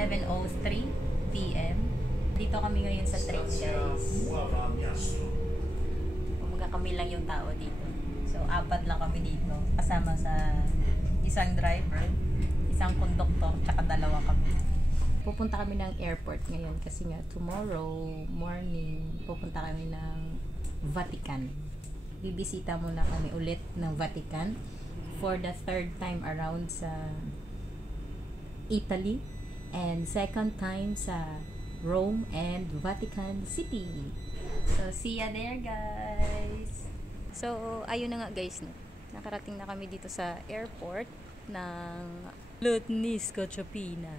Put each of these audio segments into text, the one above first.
11:03 PM. Dito kami ngayon sa train, guys. Umaga kami lang yung tao dito. So, 4 lang kami dito. Kasama sa isang driver, isang konduktor, tsaka 2 kami. Pupunta kami ng airport ngayon kasi nga tomorrow morning pupunta kami ng Vatican. Bibisita muna kami ulit ng Vatican for the 3rd time around sa Italy and 2nd time sa Rome and Vatican City. So, see ya there, guys! So, ayun na nga, guys. Nakarating na kami dito sa airport ng Lutnis, Cochapina.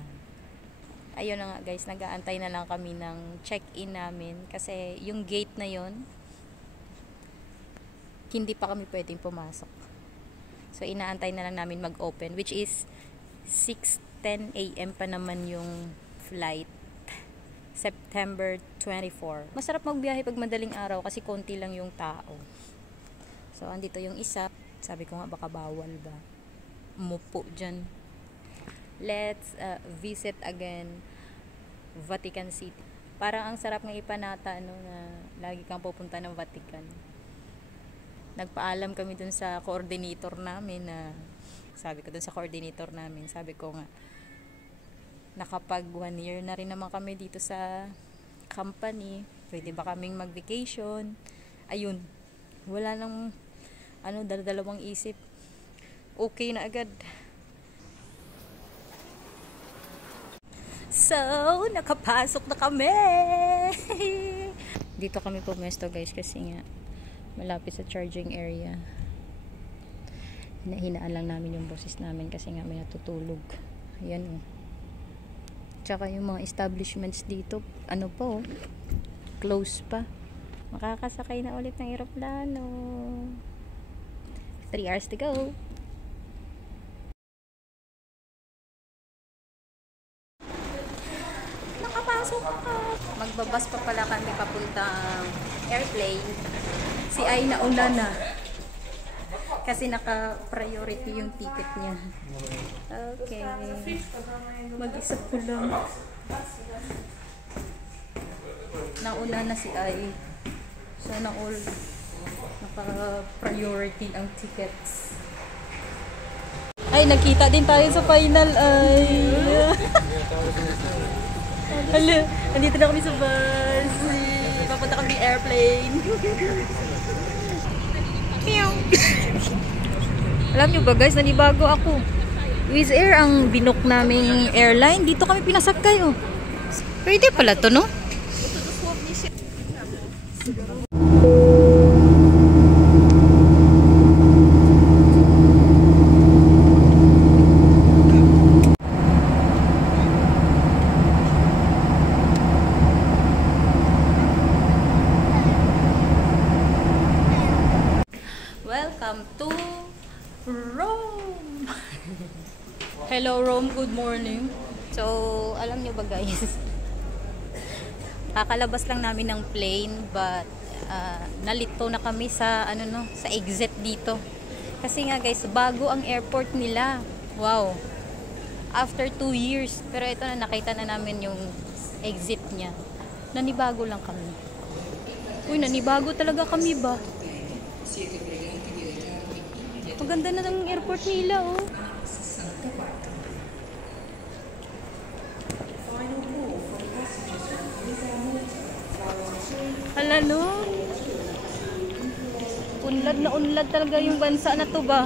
Ayun na nga, guys. Nag-aantay na lang kami ng check-in namin kasi yung gate na yon hindi pa kami pwedeng pumasok. So, inaantay na lang namin mag-open, which is 6:10 AM pa naman yung flight. September 24. Masarap magbiyahe pag madaling araw kasi konti lang yung tao. So, andito yung isa. Sabi ko nga, baka bawal ba? Umupo dyan. Let's visit again Vatican City. Parang ang sarap ng ipanata, no, na lagi kang pupunta ng Vatican. Nagpaalam kami dun sa coordinator namin na sabi ko nga nakapag 1 year na rin naman kami dito sa company, pwede ba kaming mag-vacation? Ayun, wala nang dalawang isip, okay na agad. So, nakapasok na kami. Dito kami pumesto, guys, kasi nga malapit sa charging area. Hinahinaan lang namin yung boses namin kasi nga may natutulog. Ayan, oh. Tsaka yung mga establishments dito, close pa. Makakasakay na ulit ng eroplano. 3 hours to go. Nakapasok ka. Magbabas pa pala kami papuntang airplane. Si Ay nauna na. Kasi naka-priority yung ticket niya. Okay. Mag-isa ko lang. Nauna na si Ay. Sana all naka-priority ang tickets. Ay, nakita din tayo sa final, Ay. Hala, nandito na kami sa bus. Papunta kami airplane. Alam nyo ba, guys, nanibago ako. Wizz Air ang binook naming airline. Dito kami pinasakay, oh. Pwede pala to, no? Welcome to Rome! Hello Rome, good morning. So, alam nyo ba, guys? Kakalabas lang namin ng plane but nalito na kami sa sa exit dito. Kasi nga, guys, bago ang airport nila. Wow. After 2 years. Pero ito na, nakita na namin yung exit niya. Nanibago lang kami. Uy, nanibago talaga kami ba? Maganda na ng airport nila, oh. Hala, no? Unlad na unlad talaga yung bansa na to ba?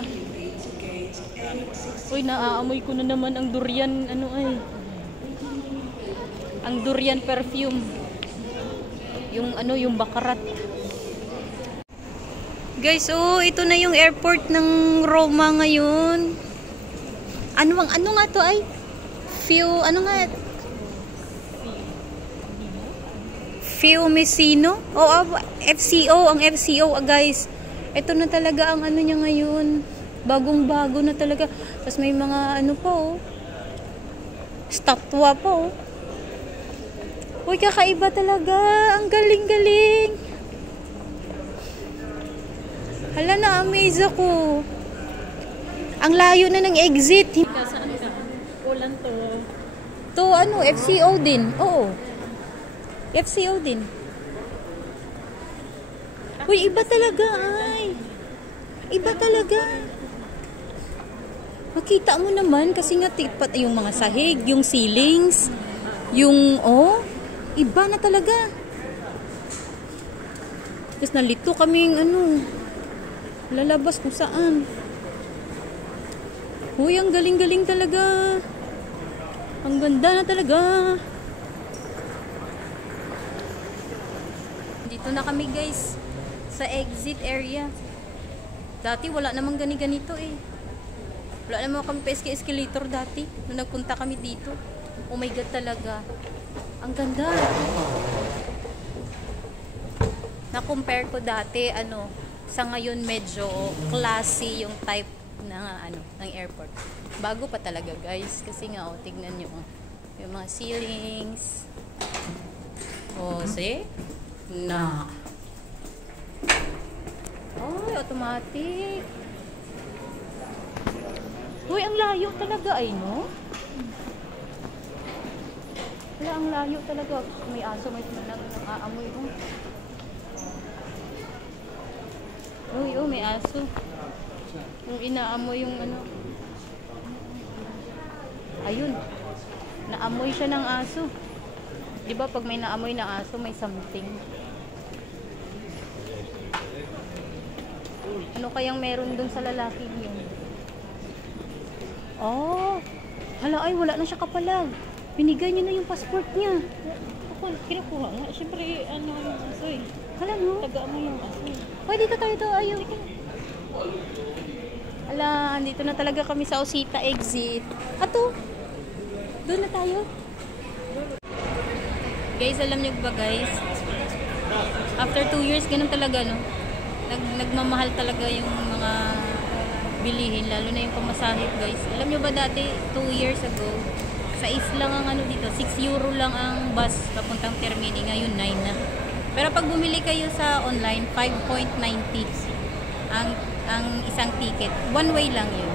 Uy, naaamoy ko na naman ang durian, ang durian perfume. Yung bakarat. Guys, oh, ito na yung airport ng Roma ngayon. Ano nga to, Ay? Fiumicino? FCO, ang FCO, guys. Ito na talaga ang niya ngayon. Bagong-bago na talaga. Tapos may mga pa, oh. Statwa pa, oh. Uy, kakaiba talaga. Ang galing-galing. Hala, na-amaze ako. Ang layo na ng exit. Ulan to. To ano, FCO din. Oo. FCO din. Uy, iba talaga ay. Iba talaga. Makita mo naman kasi nga tipat yung mga sahig, yung ceilings, yung iba na talaga. Tapos nalito kaming lalabas kung saan. Uy, ang galing-galing talaga. Ang ganda na talaga. Dito na kami guys sa exit area. Dati wala namang ganito eh. Wala namang kami escalator dati nung nagpunta kami dito. Oh my god talaga. Ang ganda. Na-compare ko dati sa ngayon medyo classy yung type ng airport. Bago pa talaga guys kasi nga tignan niyo yung mga ceilings. See? Na. Automatic. Uy, ang layo talaga ay no? Wala, ang layo talaga. May aso, may nang-aamoy Uy, may aso. Yung inaamoy yung ayun. Naamoy siya ng aso. 'Di ba pag may naamoy na aso, may something. Ano kayang meron dun sa lalaki yun? Hala ay, wala na siya kapalag. Binigay niya na yung passport niya. Ako, kinukuha nga. Siyempre, yung aso eh. Hala no? Tagaan mo yung aso eh. Pwede dito tayo to, ayaw. Hala, andito na talaga kami sa Osita exit. Ato, doon na tayo. Guys, alam niyo ba guys? After 2 years, ganun talaga no? Nagmamahal talaga yung mga bilihin, lalo na yung pamasahe guys. Alam nyo ba dati 2 years ago sa lang ang dito, 6 euro lang ang bus papuntang Termini, ngayon 9 na. Pero pag bumili kayo sa online, 5.90 ang isang ticket, one way lang yun.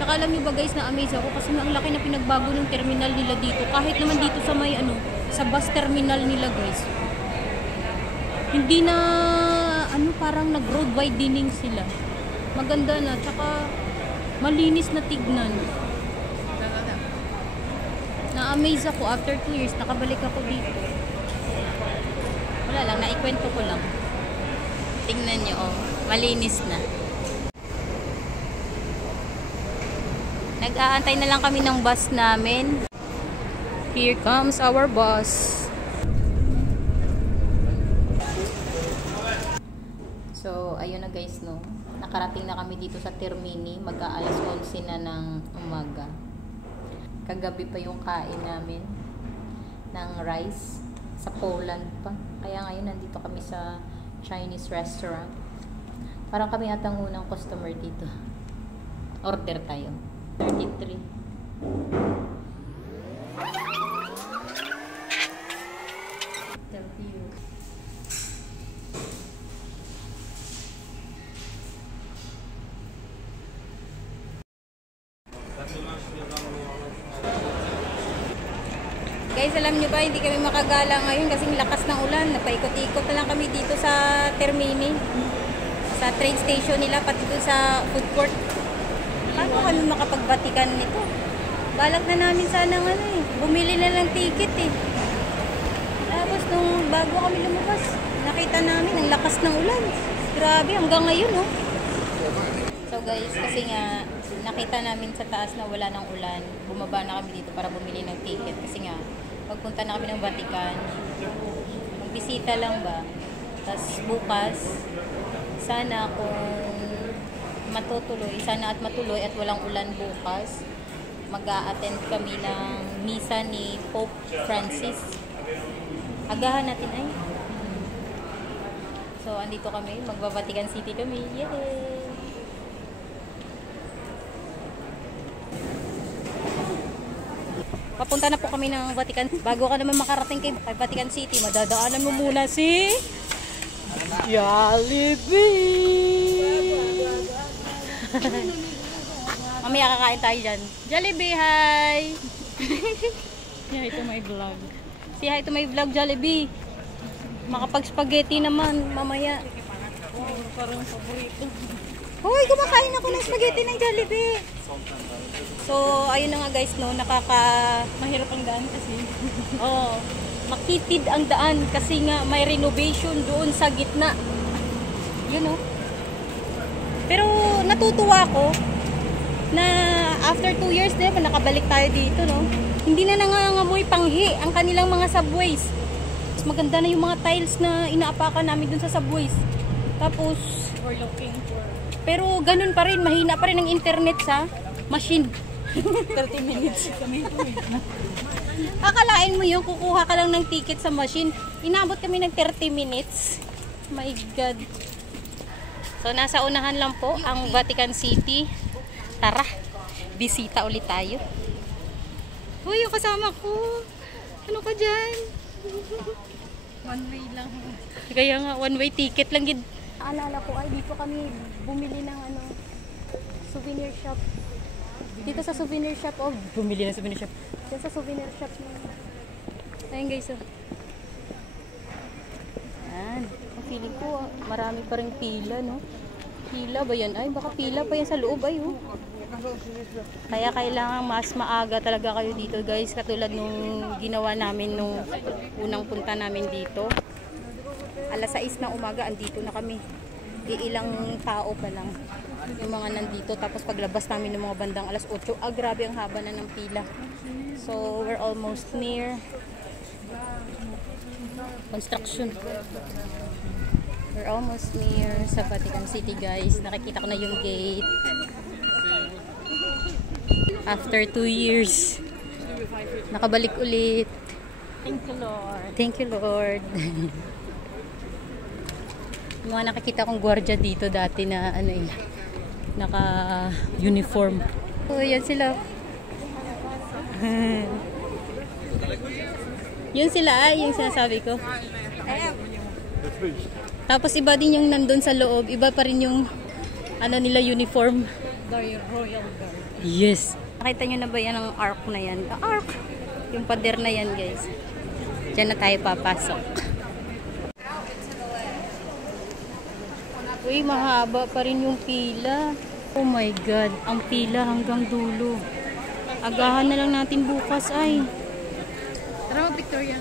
Tsaka alam nyo ba guys, na-amaze ako kasi ang laki na pinagbago ng terminal nila dito, kahit naman dito sa may sa bus terminal nila guys, hindi na parang nag-road widening sila. Maganda na, tsaka malinis na tignan. Na-amaze ako after 2 years, nakabalik ako dito. Wala lang, naikwento ko lang. Tingnan nyo, malinis na. Nag-aantay na lang kami ng bus namin. Here comes our bus. So, ayun na guys, no. Nakarating na kami dito sa Termini. Mag-aalas 11 na ng umaga. Kagabi pa yung kain namin ng rice sa Poland pa. Kaya ngayon nandito kami sa Chinese restaurant. Parang kami atang unang customer dito. Order tayo. 33. Guys, alam nyo ba, hindi kami makagala ngayon kasing lakas ng ulan. Nagpaikot-ikot na lang kami dito sa Termini. Sa train station nila, pati dito sa food court. Paano kami makapagbatikan nito? Balak na namin sana bumili na lang ticket eh. Tapos nung bago kami lumabas, nakita namin ang lakas ng ulan. Grabe, hanggang ngayon So guys, kasi nga nakita namin sa taas na wala ng ulan, bumaba na kami dito para bumili ng ticket kasi nga pagpunta na kami ng Vatican, magbisita lang ba, tapos bukas sana kung sana at matuloy at walang ulan bukas, mag-a-attend kami ng misa ni Pope Francis. Agahan natin ay. So andito kami, magba-Vatican City kami. Yay! Papunta na po kami ng Vatican. Bago ka naman makarating kay Vatican City, madadaanan mo muna si Jollibee. Mamaya kakain tayo dyan. Jollibee, hi! hi to my vlog. Say hi to my vlog, Jollibee. Makapag-spaghetti naman mamaya. Parang paborito. Hoy, kumakain ako ng spaghetti ng Jollibee. So, ayun na nga guys, no, Mahirap ang daan kasi. oh, makitid ang daan kasi nga may renovation doon sa gitna. Yun, no. Pero natutuwa ako na after 2 years, diba, nakabalik tayo dito, no. Hindi na nangangamoy panghi ang kanilang mga subways. Mas maganda na yung mga tiles na inaapakan namin dun sa subways. Tapos, We're looking for... pero ganun pa rin, mahina pa rin ang internet sa machine. 30 minutes kami ito eh. Akalain mo yung kukuha ka lang ng ticket sa machine. Inabot kami ng 30 minutes. My God. So, nasa unahan lang po ang Vatican City. Tara, bisita ulit tayo. Uy, yung kasama ko. Ano ka dyan? One way lang. Kaya nga, one-way ticket lang. Alala ko ay dito kami bumili ng souvenir shop. Dito sa souvenir shop, oh, bumili ng souvenir shop. Dito sa souvenir shop na. Ayun guys, oh. Ayan. Ang feeling ko, marami pa rin pila, no? Pila ba yan? Ay, baka pila pa yan sa loob, ay, oh. Kaya kailangan mas maaga talaga kayo dito, guys. Katulad nung ginawa namin nung unang punta namin dito. Alas 6 ng umaga, andito na kami. Iilang tao pa lang yung mga nandito. Tapos paglabas namin ng mga bandang alas 8, grabe ang haba na ng pila. So, we're almost near construction. We're almost near sa Vatican City, guys. Nakikita ko na yung gate. After 2 years, nakabalik ulit. Thank you, Lord. Thank you, Lord. Yung mga nakikita kong gwardiya dito dati na naka-uniform. Oh, yan sila. Yun sila, yung sinasabi ko. Tapos iba din yung nandun sa loob, iba pa rin yung nila uniform. The Royal Guard. Yes. Nakita nyo na ba yan ang arc na yan? Arc! Yung pader na yan, guys. Diyan na tayo papasok. Uy, mahaba pa rin yung pila. Oh my God, ang pila hanggang dulo. Agahan na lang natin bukas, ay. Tara, Victoria.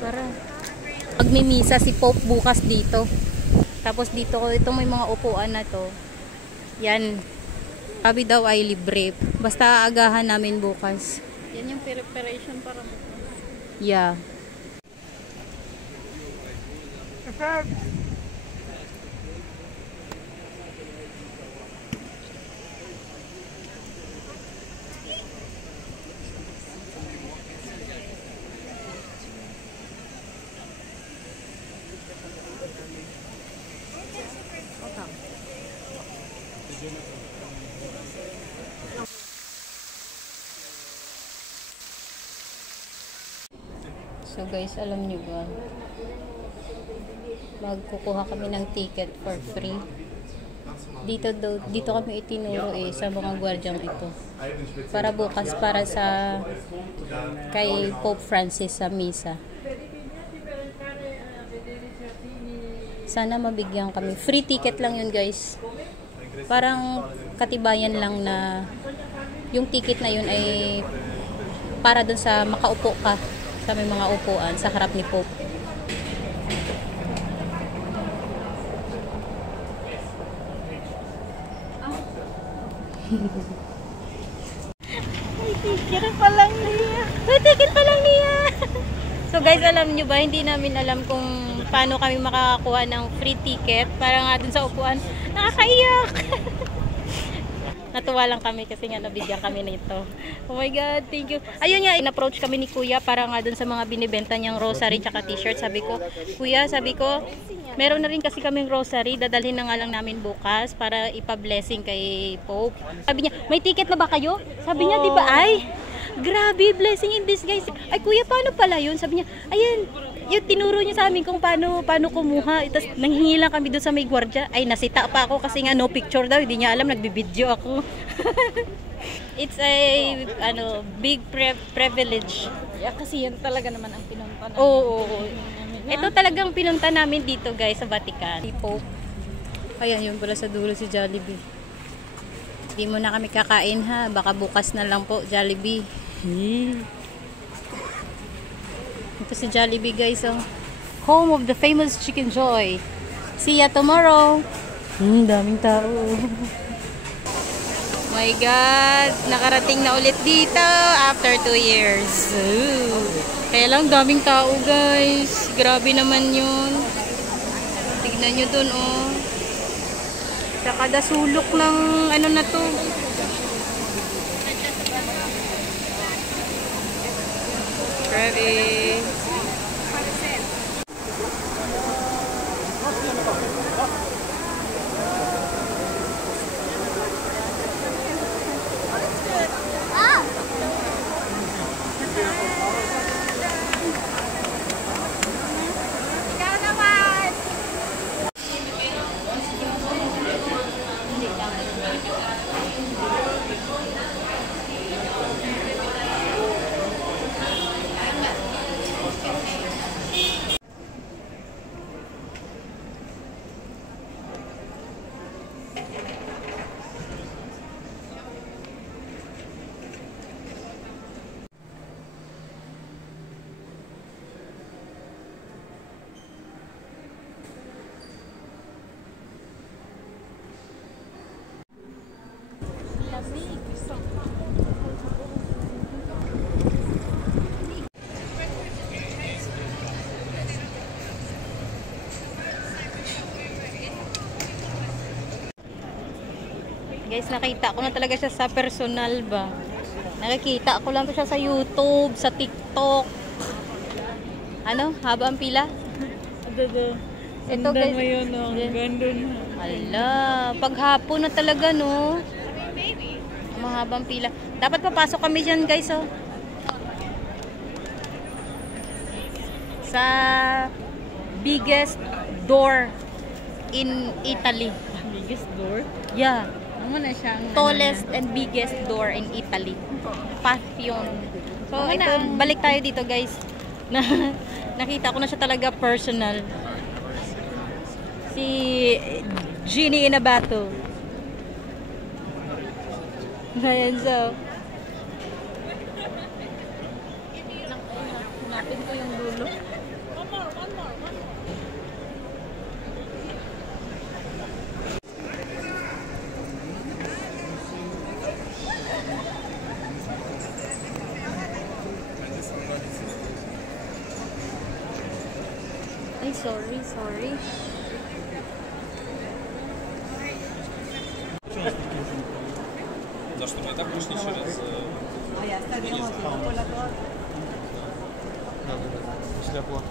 Para. Magmimisa si Pope bukas dito. Tapos dito, ito may mga upuan na to. Yan. Sabi daw ay libre. Basta agahan namin bukas. Yan yung preparation para bukas. Yeah. So guys, alam niyo ba, magkukuha kami ng ticket for free. Dito kami itinuro sa mga gwardyang ito. Para bukas, para sa kay Pope Francis sa misa. Sana mabigyan kami. Free ticket lang yun, guys. Parang katibayan lang na yung ticket na yun ay para dun sa makaupo ka sa may mga upuan sa harap ni Pope. May ticket pa lang niya. May ticket pa lang niya. So guys, alam nyo ba, hindi namin alam kung paano kami makakakuha ng free ticket para nga dun sa upuan. Nakakaiyak. Natuwa lang kami kasi nga nabigyan kami nito. Oh my God, thank you. Ayun nga, in-approach kami ni Kuya para nga dun sa mga binibenta niyang rosary tsaka t-shirt. Sabi ko, Kuya, meron na rin kasi kaming rosary. Dadalhin na nga lang namin bukas para ipa-blessing kay Pope. Sabi niya, may ticket na ba kayo? Sabi niya, di ba ay? Grabe, blessing in disguise. Ay, Kuya, paano pala yun? Sabi niya, ayan, yung tinuro niya sa amin kung paano kumuha. Tapos nanghingi lang kami doon sa may gwardiya. Ay, nasita pa ako kasi nga no picture daw. Hindi niya alam, nagbibideo ako. It's a big privilege. Yeah, kasi yan talaga naman ang pinunta namin. Oo. Ito talagang pinunta namin dito guys sa Vatican. Si Pope. Ayan, yun pala sa dulo si Jollibee. Hindi mo na kami kakain ha. Baka bukas na lang po, Jollibee. Ito si Jollibee guys, oh. Home of the famous Chicken Joy. See ya tomorrow. Daming tao. My God, nakarating na ulit dito after 2 years. Kaya lang daming tao guys. Grabe naman yun. Tignan nyo dun, oh. Sa kada sulok ng ano na to. Grabe. Guys, nakita ko na talaga siya sa personal ba. Nakikita ko lang to siya sa YouTube, sa TikTok. Ano? Haba ang pila? Ito guys. Yun, oh. Ganda na. Ala, paghapon na talaga no. Mahabang pila. Dapat papasok kami dyan guys, oh. Sa biggest door in Italy. Biggest door? Yeah. Ano na siya? Tallest and biggest door in Italy. Pantheon. So, ito, balik tayo dito guys. Nakita ko na siya talaga personal. Si Ginny Inabato. Ayan, so. Hanapin ko yung dulo. Ay, sorry. Да, что мы и так пошли через... Если оплата.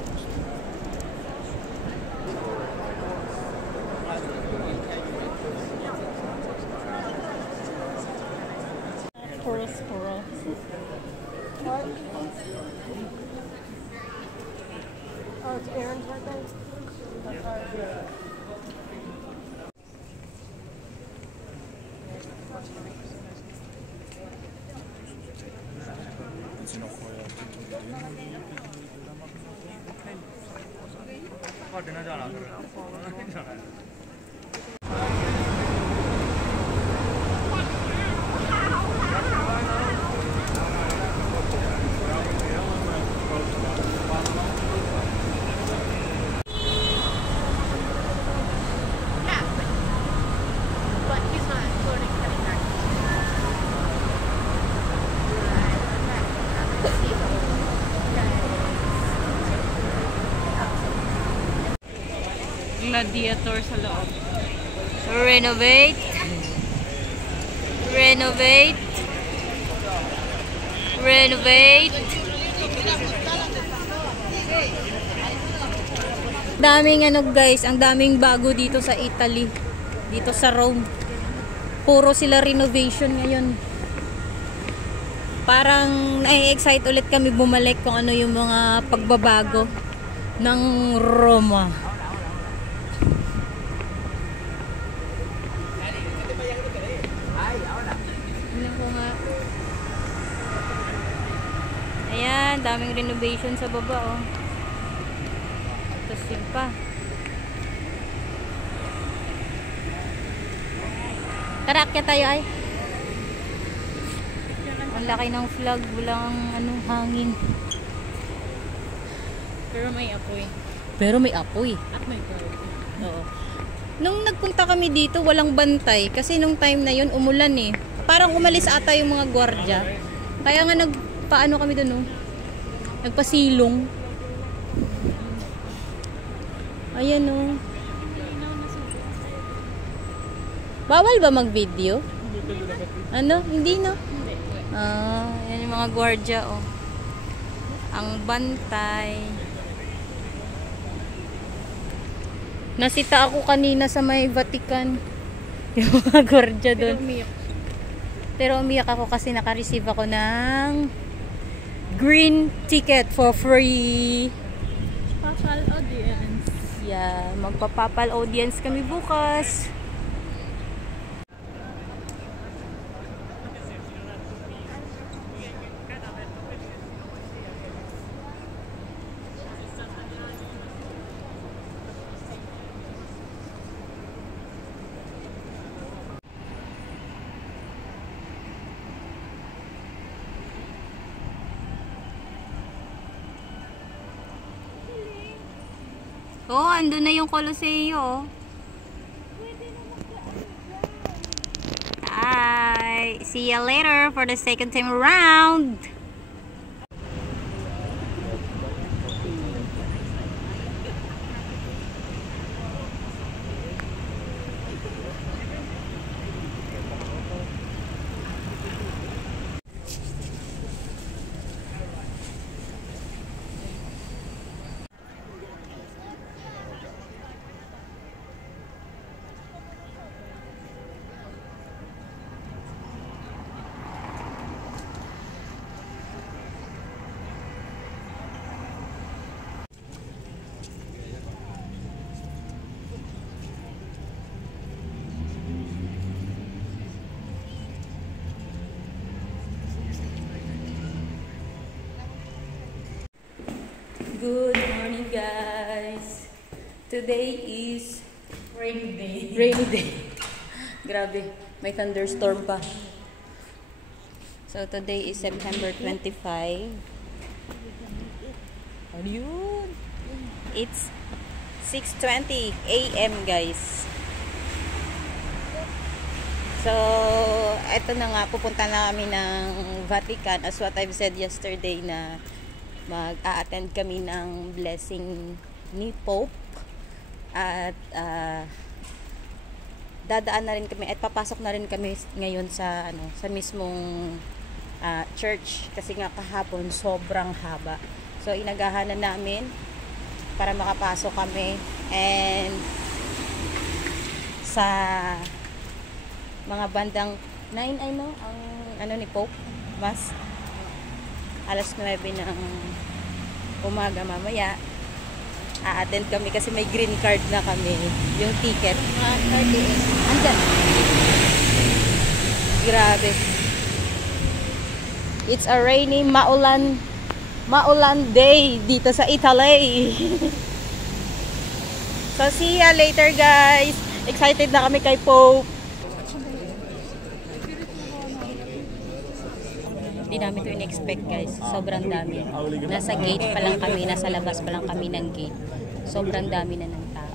Prospero. Oh, it's Aaron's birthday? Gladiator sa loob. Renovate. Daming ano guys, ang daming bago dito sa Italy. Dito sa Rome. Puro sila renovation ngayon. Parang nai-excite ulit kami bumalik kung ano yung mga pagbabago. ng Roma. Tingnan ko nga. Ayan, daming renovation sa baba, oh. Tapos yun pa. Tara, akyat tayo ay. Ang laki ng flag, walang ano, hangin. Pero may apoy. Pero may apoy. At may guard. Oo. Nung nagpunta kami dito, walang bantay. Kasi nung time na yun, umulan eh. Parang umalis ata yung mga gwardya. Kaya nga nagpaano kami doon, oh. Nagpasilong. Ayan, oh. Bawal ba mag-video? Ano? Hindi, no? Yan yung mga gwardya, oh. Ang bantay. Nasita ako kanina sa may Vatican. Yung mga gwardya doon. Pero umiyak ako kasi naka-receive ako ng green ticket for free. Papal audience. Yeah, magpapapal audience kami bukas. Oh, andun na yung Coloseo. Bye. See you later for the second time around. Good morning, guys. Today is Rainy day. rainy day. Grabe, may thunderstorm pa. So today is September 25. Ano yun? It's 6:20 AM, guys. So, eto na nga, pupunta na kami ng Vatican as what I've said yesterday na mag-a-attend kami ng blessing ni Pope at dadaan na rin kami at papasok na rin kami ngayon sa sa mismong church kasi nga kahapon sobrang haba. So inagahan na namin para makapasok kami, and sa mga bandang 9 ang ni Pope Mass alas 9 ng umaga mamaya a-attend kami kasi may green card na kami, yung ticket andyan. Grabe, it's a rainy maulan day dito sa Italy. So see ya later, guys. Excited na kami kay Pope. Hindi namin ito in-expect, guys. Sobrang dami. Nasa gate pa lang kami, nasa labas pa lang kami ng gate. Sobrang dami na ng tao.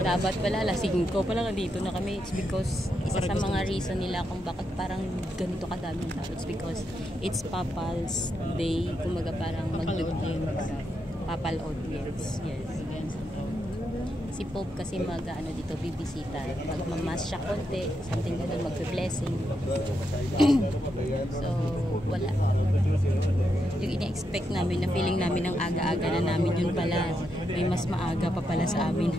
Dapat pala, alas 5 pa lang dito na kami. It's because, isa sa mga reason nila kung bakit parang ganito kadami ng tao. It's because it's Papal's Day. Kumaga parang mag-audience. Papal audience. Yes. Si Pope kasi dito bibisita, magmamas siya konti, something ganun, magbe-blessing. So wala, yung ina-expect namin na feeling namin ng aga-aga na namin, yun pala may mas maaga pa pala sa amin.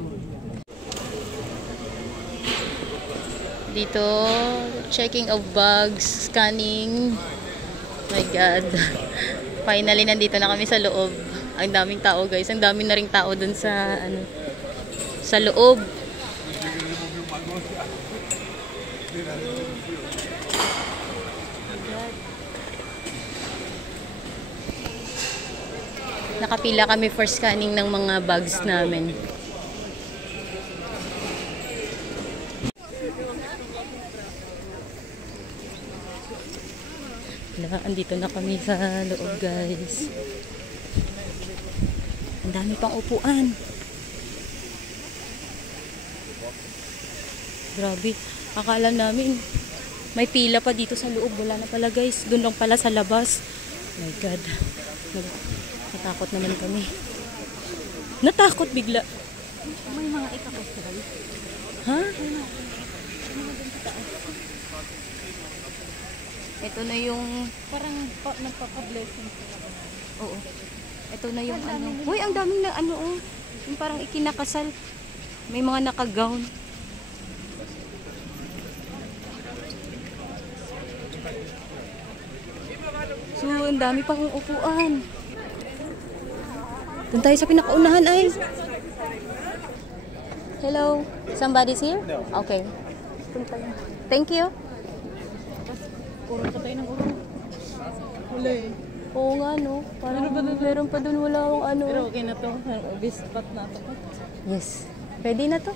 Dito checking of bags, scanning. My God, finally nandito na kami sa loob. Ang daming tao guys. Ang daming na ring tao dun sa ano, sa loob. Nakapila kami for scanning ng mga bags namin. Andito na kami sa loob guys. Ang dami pang upuan. Grabe. Akala namin may pila pa dito sa loob. Wala na pala guys. Doon lang pala sa labas. Oh my God. Natakot naman kami. Natakot bigla. May mga ikakasal. Ha? Ito na yung... Parang nagpaka-blessing sila. Oo. Ito na yung ano. Uy, ang daming na ano oh. Yung parang ikinakasal. May mga naka-gown. So, ang dami pang upuan. Doon tayo sa pinakaunahan ay. Hello? Somebody's here? No. Okay. Thank you. Puro pa tayo ng ulo. Wala eh. Oo nga no. Parang meron pa doon wala akong ano. Pero okay na to. Obvious spot na to. Yes. Ready na to?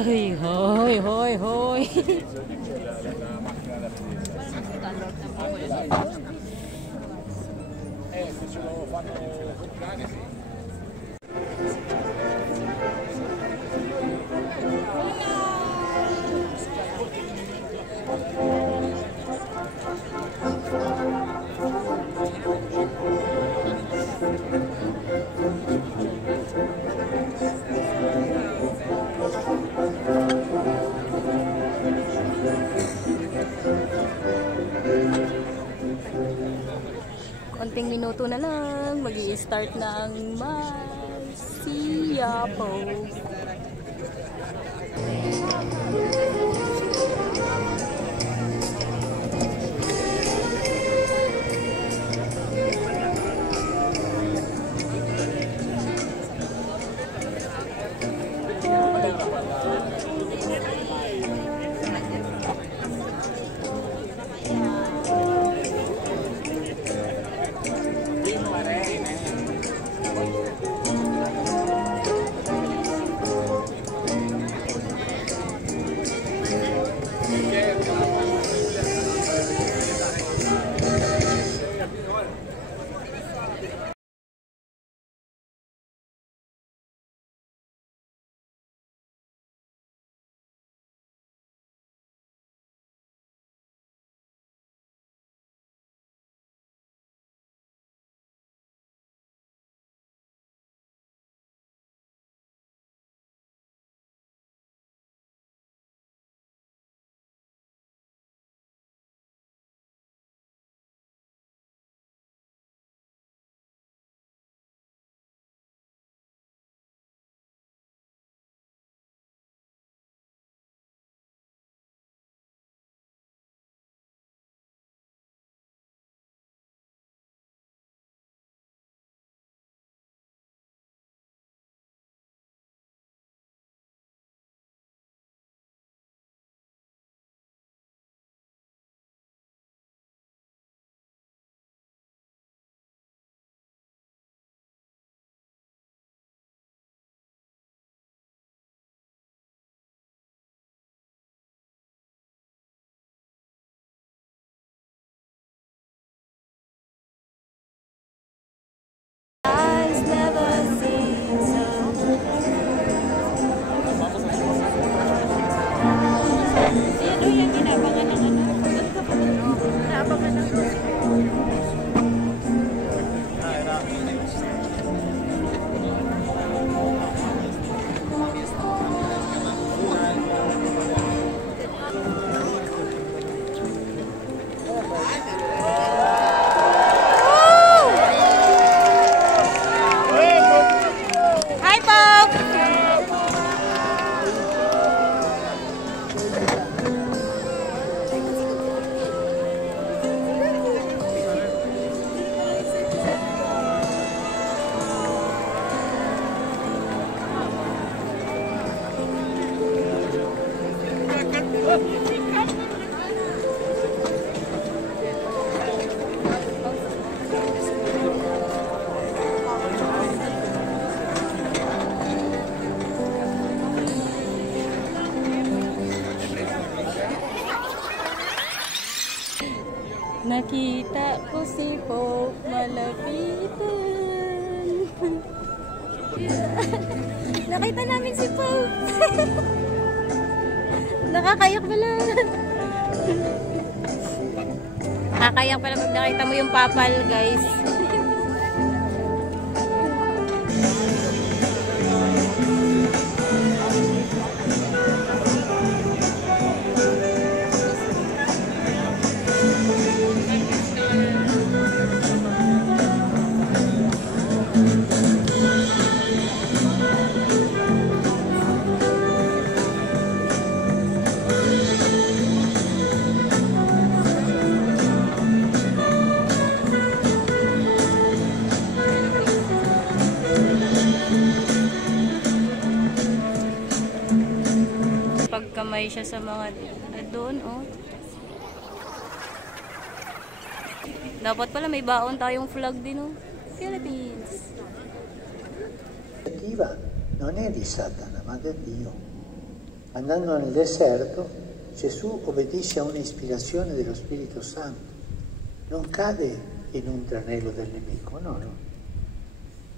Hoy, hoy, hoy, hoy. Konting minuto na lang, mag-i-start na ang Masiyapo. Kita ko si Pope malapitan. Nakita namin si Pope. Nakakayak pala. Nakakayak pala pag nakita mo yung papal, guys. Pagkamay siya sa mga doon, oh. Dapat pala may baon tayong flag din, oh. Philippines. L'iniziativa non è di Satana, ma di Dio. Andando nel deserto, Gesù obbedisce a un'ispirazione dello Spirito Santo. Non cade in un tranello del nemico, no, no.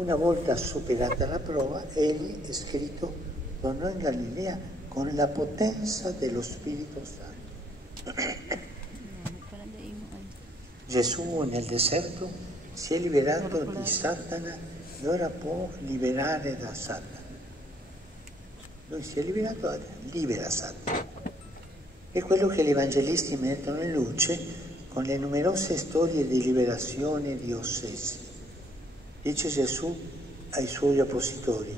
Una volta superata la prova, egli è scritto, tornò in Galilea con la potenza dello Spirito Santo. Gesù nel deserto si è liberato di Satana e ora può liberare da Satana. Lui si è liberato, libera Satana. È quello che gli evangelisti mettono in luce con le numerose storie di liberazione di ossessi. Dice Gesù ai suoi oppositori: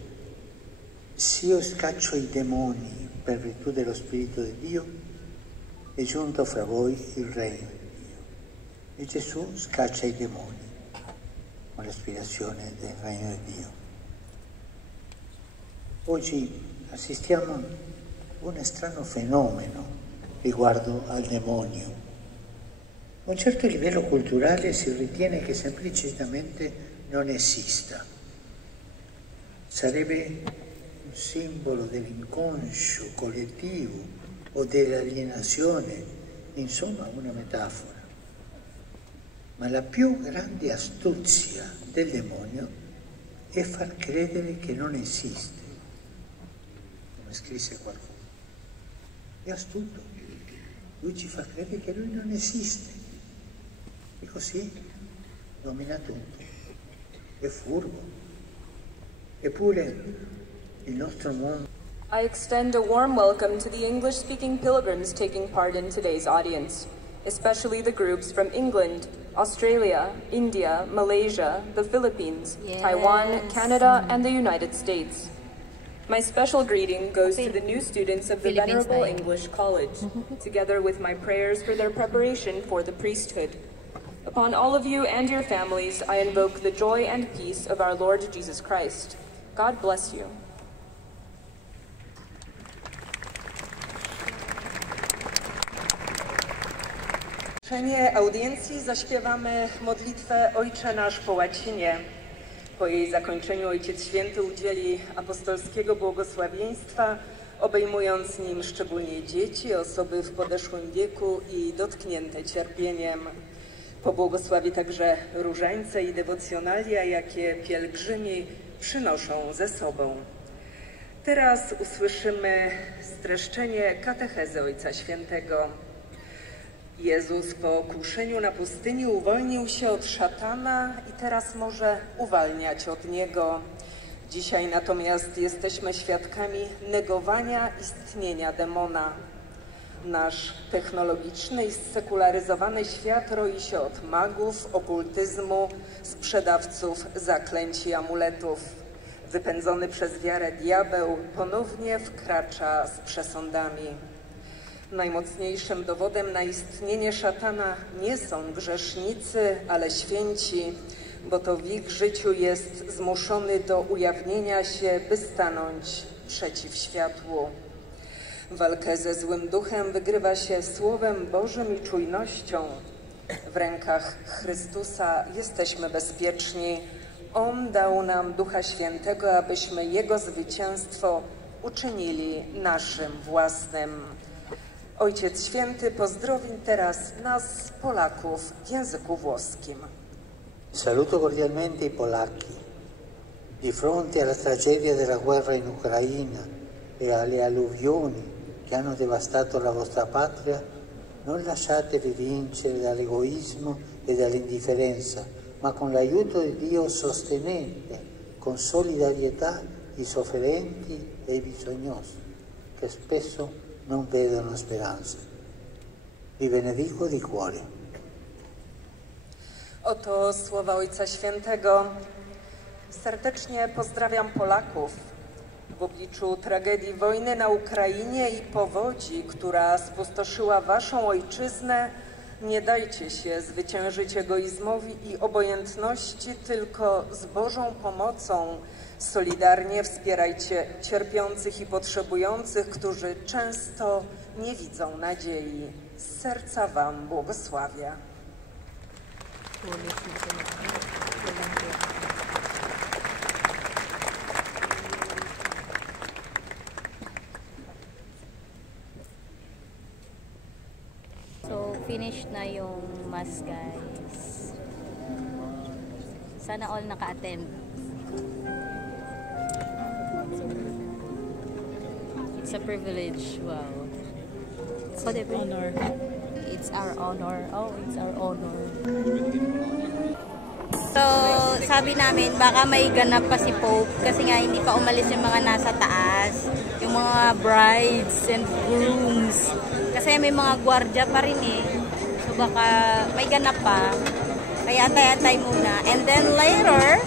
se io scaccio i demoni per virtù dello Spirito di Dio, è giunto fra voi il regno di Dio. E Gesù scaccia i demoni con l'ispirazione del regno di Dio. Oggi assistiamo a un strano fenomeno riguardo al demonio. A un certo livello culturale si ritiene che semplicemente non esista. Sarebbe un simbolo dell'inconscio collettivo o dell'alienazione, insomma una metafora. Ma la più grande astuzia del demonio è far credere che non esiste, come scrisse qualcuno. È astuto, lui ci fa credere che lui non esiste e così domina tutto, è furbo. Eppure il nostro mondo. I extend a warm welcome to the English-speaking pilgrims taking part in today's audience, especially the groups from England, Australia, India, Malaysia, the Philippines, Taiwan, Canada, and the United States. My special greeting goes to the new students of the Venerable English College, together with my prayers for their preparation for the priesthood. Upon all of you and your families, I invoke the joy and peace of our Lord Jesus Christ. God bless you. W zakończeniu audiencji zaśpiewamy modlitwę Ojcze Nasz po łacinie. Po jej zakończeniu Ojciec Święty udzieli apostolskiego błogosławieństwa, obejmując nim szczególnie dzieci, osoby w podeszłym wieku i dotknięte cierpieniem. Pobłogosławi także różańce i dewocjonalia, jakie pielgrzymi przynoszą ze sobą. Teraz usłyszymy streszczenie katechezy Ojca Świętego. Jezus po kuszeniu na pustyni uwolnił się od szatana i teraz może uwalniać od niego. Dzisiaj natomiast jesteśmy świadkami negowania istnienia demona. Nasz technologiczny i sekularyzowany świat roi się od magów, okultyzmu, sprzedawców zaklęć i amuletów. Wypędzony przez wiarę diabeł ponownie wkracza z przesądami. Najmocniejszym dowodem na istnienie szatana nie są grzesznicy, ale święci, bo to w ich życiu jest zmuszony do ujawnienia się, by stanąć przeciw światłu. Walkę ze złym duchem wygrywa się Słowem Bożym i czujnością. W rękach Chrystusa jesteśmy bezpieczni. On dał nam Ducha Świętego, abyśmy Jego zwycięstwo uczynili naszym własnym. Ojciec Święty pozdrowi teraz nas, Polaków, w języku włoskim. Saluto cordialmente i polacchi. Di fronte alla tragedia della guerra in Ucraina e alle alluvioni che hanno devastato la vostra patria, non lasciatevi vincere dall'egoismo e dall'indifferenza, ma con l'aiuto di Dio sostenete con solidarietà i sofferenti e i bisognosi, che spesso non vedono speranza. Vi benedico di cuore. Oto słowa Ojca Świętego. Serdecznie pozdrawiam Polaków w obliczu tragedii wojny na Ukrainie i powodzi, która spustoszyła waszą ojczyznę. Nie dajcie się zwyciężyć egoizmowi i obojętności, tylko z Bożą pomocą solidarnie wspierajcie cierpiących i potrzebujących, którzy często nie widzą nadziei. Z serca wam błogosławię. So, finished na yung mass, guys. Sana all naka-attend. It's a privilege. Wow. It's an honor. It's our honor. Oh, it's our honor. So, sabi namin, baka may ganap pa si Pope kasi nga hindi pa umalis yung mga nasa taas. Yung mga brides and grooms. Kasi may mga gwardya pa rin eh. So, baka may ganap pa. Kaya antay-antay muna. And then later,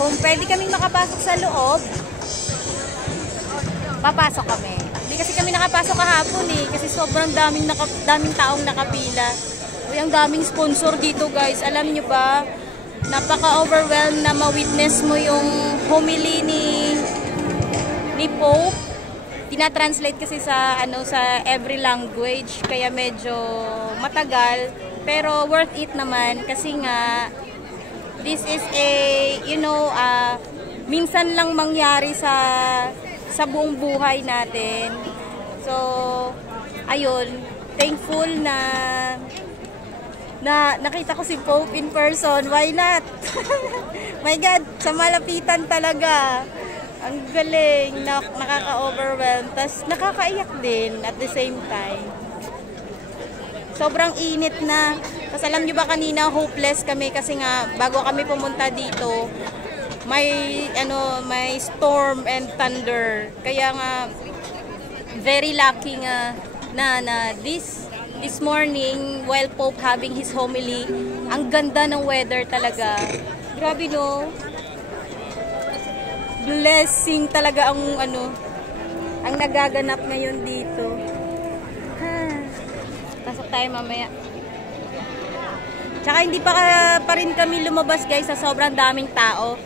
kung pwede kaming makapasok sa loob, papasok kami. Hindi kasi kami nakapasok kahapon eh. Kasi sobrang daming taong nakapila. Uy, ang daming sponsor dito, guys. Alam niyo ba, napaka-overwhelmed na ma-witness mo yung homily ni Pope. Tina-translate kasi sa every language, kaya medyo matagal, pero worth it naman kasi nga this is minsan lang mangyari sa buong buhay natin. So ayun, thankful na nakita ko si Pope in person. Why not? My God, sa malapitan talaga. Ang galing, nakaka-overwhelm, tas nakakaiyak din at the same time. Sobrang init na. Tapos alam nyo ba kanina, hopeless kami kasi nga bago kami pumunta dito, may storm and thunder. Kaya nga very lucky nga na this morning while Pope having his homily, ang ganda ng weather talaga. Grabe no. Blessing talaga ang nagaganap ngayon dito. Pasok tayo mamaya. Tsaka hindi pa rin kami lumabas, guys, sa sobrang daming tao.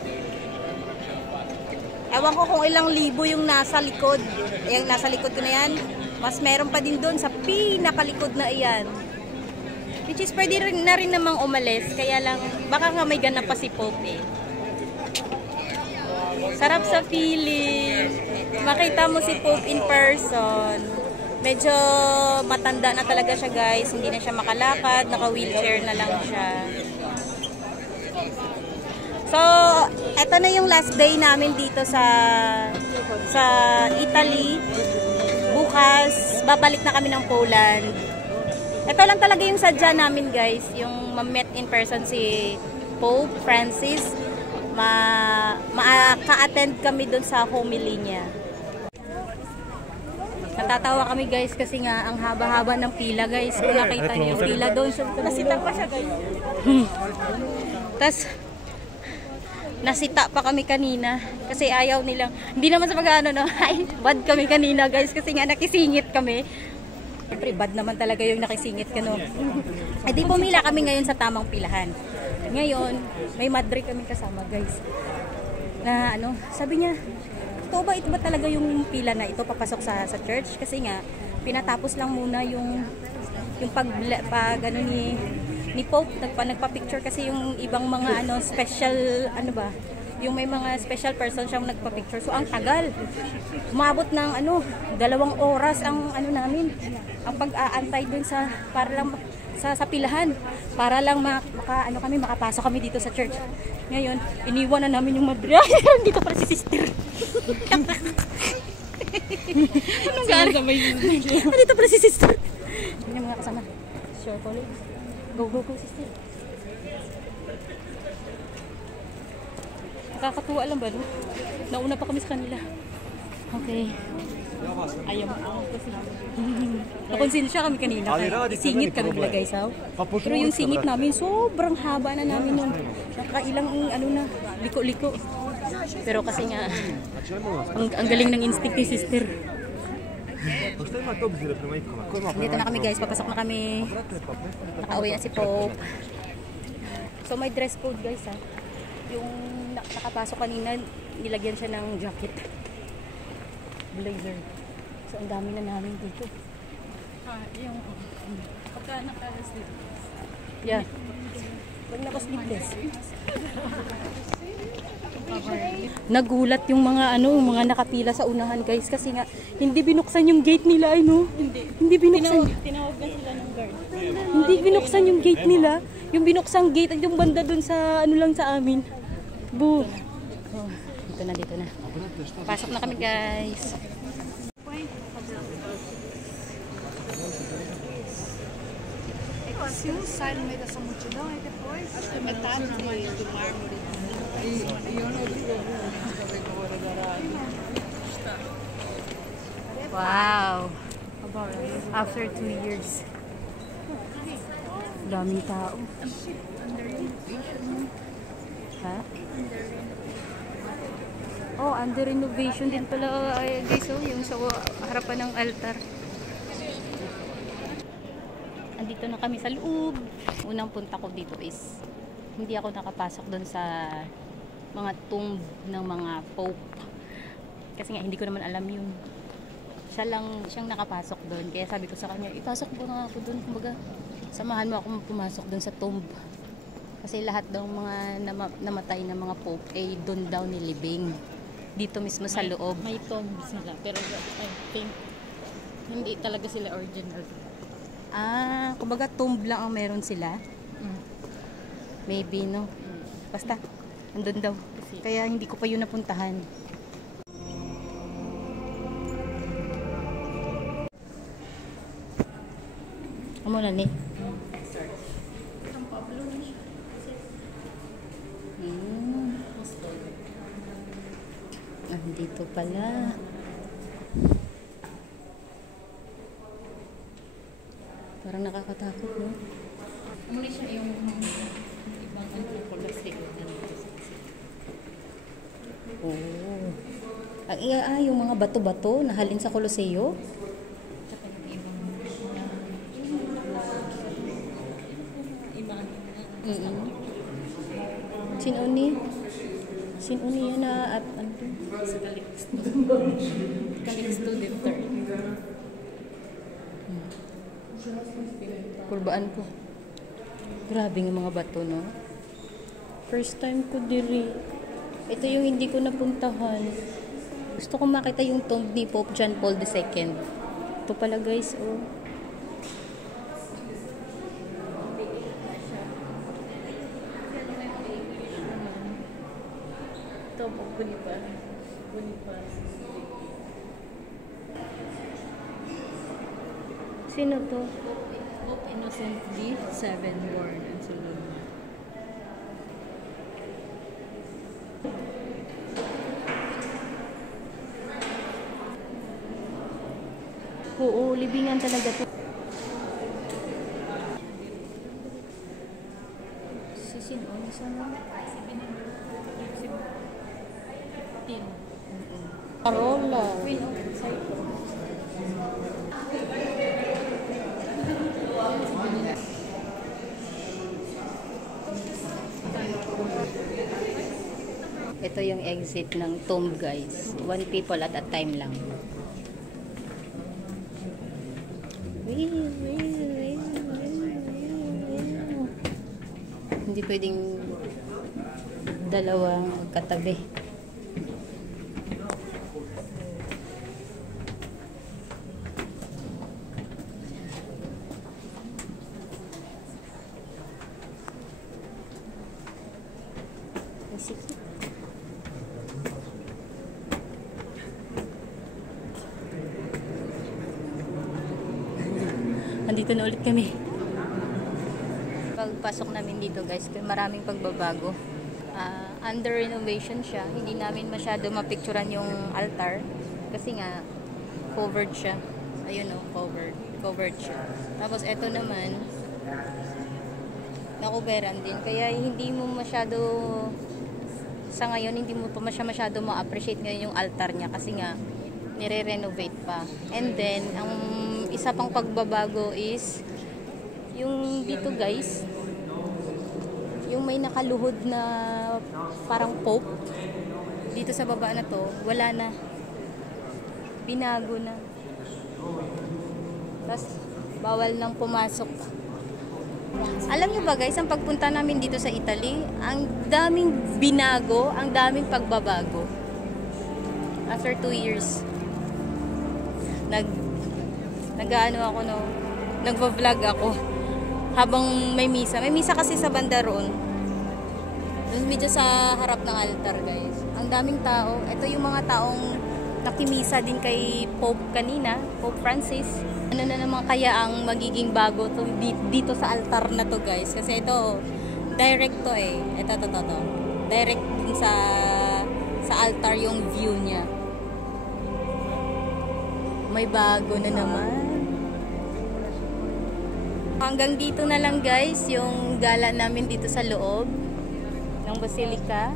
Ewan ko kung ilang libo yung nasa likod. Yung nasa likod ko na yan. Mas meron pa din doon sa pinakalikod na iyan. Which is pwede na rin namang umalis. Kaya lang, baka nga may ganap pa si Pope eh. Sarap sa feeling. Makita mo si Pope in person. Medyo matanda na talaga siya, guys. Hindi na siya makalakad. Naka-wheelchair na lang siya. So, eto na yung last day namin dito sa Italy. Bukas, babalik na kami ng Poland. Ito lang talaga yung sadya namin, guys. Yung ma-meet in person si Pope Francis. Maka-attend kami dun sa homily niya. Natatawa kami, guys, kasi nga ang haba-haba ng pila, guys. Kung nakita niyo yung pila doon. Nasita pa siya, guys. Tapos nasita pa kami kanina kasi ayaw nilang, hindi naman sa pag-ano, no? Ay, bad kami kanina, guys, kasi nga nakisingit kami. Siyempre, bad naman talaga yung nakisingit ka, no? Eh, di pumila kami ngayon sa tamang pilahan. Ngayon, may madre kami kasama, guys. Na sabi niya, ito ba talaga yung pila na ito papasok sa church? Kasi nga, pinatapos lang muna yung ni Pope, nagpa-picture kasi yung ibang mga special yung may mga special person siyang nagpa-picture. So, ang tagal. Umabot ng 2 oras ang namin. Ang pag-aantay dun para lang sa pilahan. Para lang makapasok kami dito sa church. Ngayon, iniwan na namin yung madre. Dito pala si sister. Anong gano'n? Dito pala si sister. Yun yung mga kasama. Sure, colleagues. Go, sister. Nakakatuwa lang ba, no? Nauna pa kami sa kanila. Okay. Ayaw mo ako kasi. Nakonsensya kami kanina. Singit kami nila, guys, ha? Pero yung singit namin, sobrang haba na namin nun. Nakailang, liko-liko. Pero kasi nga, ang galing ng instinct ni sister. Dito na kami, guys. Papasok na kami. Nakauwi na si Pope. So, may dress code, guys, ha? Yung nakapasok kanina, nilagyan siya ng jacket. Blazer. So, ang dami na namin dito. Yung pagka naka-sleeveless. Yeah. Pag naka-sleeveless. Nagulat yung mga nakapila sa unahan, guys, kasi nga hindi binuksan yung gate nila, Hindi binuksan. Tinawag na sila ng guard. Hindi binuksan yung gate nila. Yung binuksang gate ay yung banda dun sa lang sa amin. Boo. Oh, dito na. Pasok na kami, guys. Se um sai no meio dessa multidão, aí depois acho que metade do mármore. Wow. After 2 years. Daming tao. Ha? Oh, under renovation din pala, guys, yung sa harapan ng altar. Andito na kami sa loob. Unang punta ko dito is hindi ako nakapasok doon sa mga tomb ng mga pope. Kasi nga hindi ko naman alam yun. Siya lang siyang nakapasok doon. Kaya sabi ko sa kanya, ipasok mo nga ako doon. Kumbaga, samahan mo ako pumasok doon sa tomb. Kasi lahat daw mga namatay na mga pope ay doon daw nilibing. Dito mismo sa loob. May tombs sila. Pero I think hindi talaga sila original. Kumbaga tomb lang ang meron sila. Maybe, no? Basta, andun daw. Kaya hindi ko pa yun napuntahan. Amo na ni. Andito pala. Parang nakakatakot, no? Muna siya yung ibang anthropologic. Oh. Yung mga bato-bato na halin sa Coloseo. Sinuni yan na at ano? Sa Calixto III. Kulbaan ko. Grabe ng mga bato, no? First time ko diri. Ito yung hindi ko napuntahan. Gusto ko makita yung tomb ni Pope John Paul II. Ito pala, guys, oh. Ito, Boniface. Sino to? Pope Innocent V7 born in Solomon. Oo, libingan talaga to. Si Sinoni sana? Carola. Queen of Cyprus. Ito yung exit ng tomb, guys. 1 people at a time lang. Hindi pwedeng Dalawang katabi. Andito na ulit kami. Pagpasok namin dito guys, maraming pagbabago. Under renovation siya. Hindi namin masyado mapicturan yung altar kasi nga covered siya. Ayun o, covered siya. Tapos eto naman nakuberan din. Kaya hindi mo masyado sa ngayon, hindi mo pa masyado ma-appreciate ngayon yung altar niya kasi nga nire-renovate pa. And then, ang isa pang pagbabago is yung dito guys, yung may nakaluhod na parang pope dito sa baba na to, wala na, binago na. Tapos bawal nang pumasok. Alam nyo ba guys, ang pagpunta namin dito sa Italy, ang daming binago, ang daming pagbabago. After 2 years nag-ano ako no, nagva-vlog ako habang may misa. May misa kasi sa banda roon. Doon medyo sa harap ng altar guys. Ang daming tao. Ito yung mga taong nakimisa din kay Pope kanina, Pope Francis. Ano na naman kaya ang magiging bago to dito sa altar na to guys? Kasi ito direct to eh. Ito. Direct sa altar yung view niya. May bago na naman. Hanggang dito na lang guys yung gala namin dito sa loob ng Basilica.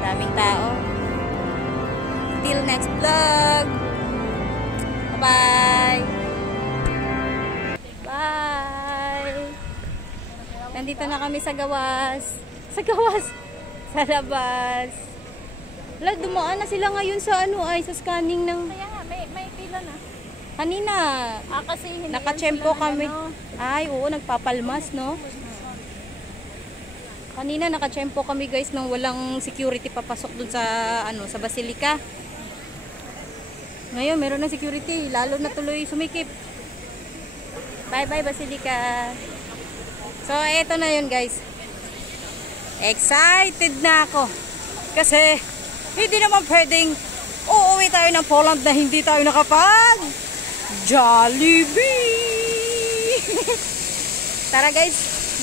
Daming tao. Till next vlog. Bye. Bye. Nandito na kami sa gawas. Sa labas. Wala, dumaan na sila ngayon sa sa scanning ng... Kaya nga, may pila na. Kanina. Kasi hindi Nakachempo kami. Ay, oo, nagpapalmas, no? Kanina nakachempo kami guys nang walang security papasok dun sa sa Basilica. Ngayon meron na security, lalo na tuloy sumikip. Bye-bye Basilica. So, eto na yun guys. Excited na ako. Kasi, hindi naman pwedeng uuwi tayo ng Poland na hindi tayo nakapag Jollibee! Tara guys,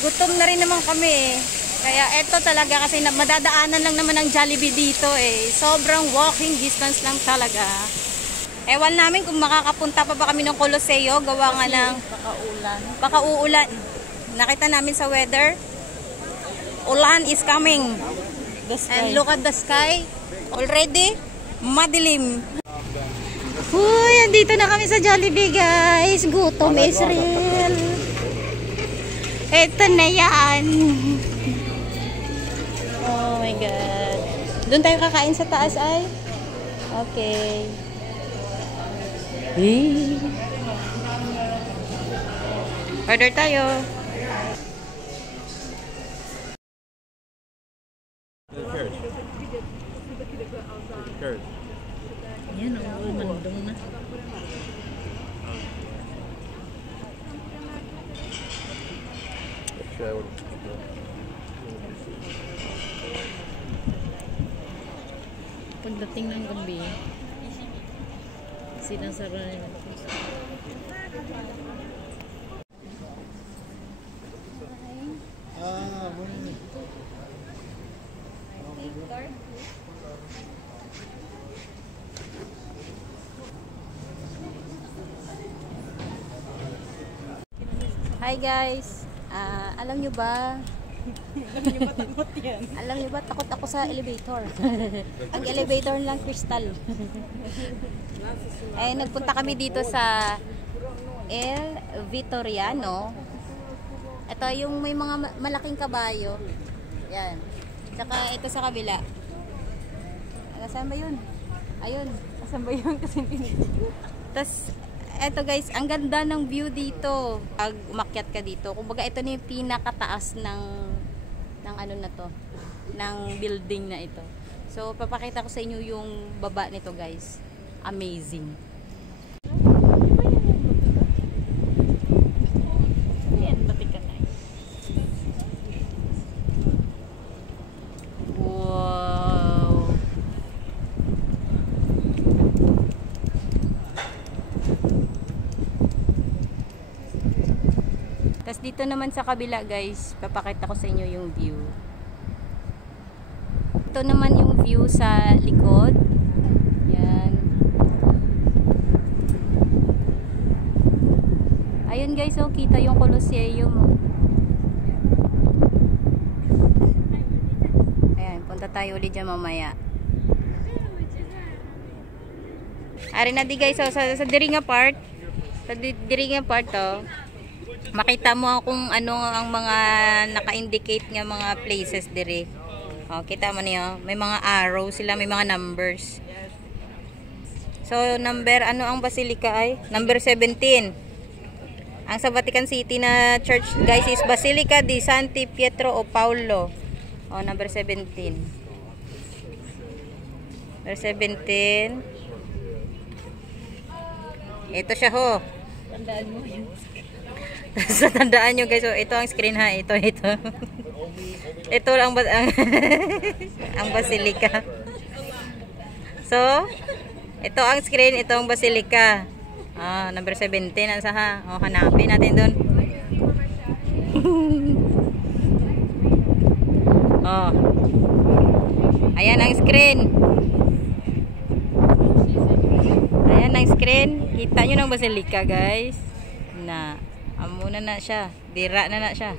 gutom na rin naman kami eh. Kaya eto talaga kasi madadaanan lang naman ng Jollibee dito eh. Sobrang walking distance lang talaga. Ewan namin kung makakapunta pa ba kami ng Colosseo. Gawa nga ng baka uulan. Nakita namin sa weather. Ulan is coming. And look at the sky. Already madilim. Uy, andito na kami sa Jollibee guys. Gutom is real. Eto na yan. Oh my God. Doon tayo kakain sa taas ay? Okay. Order tayo. Yan o, mandong na. Pagdating ng gabi, sinasara nila. Hi guys, alam nyo ba? Alam nyo ba, takot ako sa elevator. Ang elevator lang crystal. Eh, nagpunta kami dito sa El Vittoriano. Ito yung may mga malaking kabayo. Yan. Tsaka ito sa kabila. Saan ba yun? Ayun. Saan ba yun? Kasi tapos eto guys, ang ganda ng view dito. Pag umakyat ka dito, kumbaga ito na yung pinakataas ng ano na to, ng building na ito. So, papakita ko sa inyo yung baba nito guys. Amazing. Ayan, batik ka tayo. Wow! Tapos dito naman sa kabila guys, papakita ko sa inyo yung view. Ito naman yung view sa likod. Yan. Ayun guys, oh, kita yung Colosseum. Ayan, punta tayo ulit dyan mamaya. Ari na di guys, oh, sa Diringa Park. Sa Diringa Park to. Makita mo kung ano ang mga naka-indicate nga mga places dire. Oh, kita mo niyo, may mga arrows sila, may mga numbers. So, number, ano ang Basilica ay? Number 17. Ang sa Vatican City na church, guys, is Basilica di Santi Pietro o Paulo. Oh, number 17. Number 17. Ito siya ho. Tandaan mo yun. So, tandaan nyo guys, so, ito ang screen ha, ito. Ito ang ang Basilica. So, ito ang screen, ito ang Basilica. Ah, number 17, ansa ha? Oh, hanapin natin doon. Oh. Ayan ang screen. Ayan ang screen. Kita nyo ng Basilica guys. Na amo na siya, dira na siya.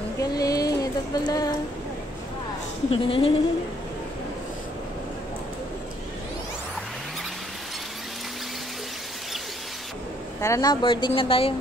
Ang galing, ito pala. Tara na, boarding na tayo.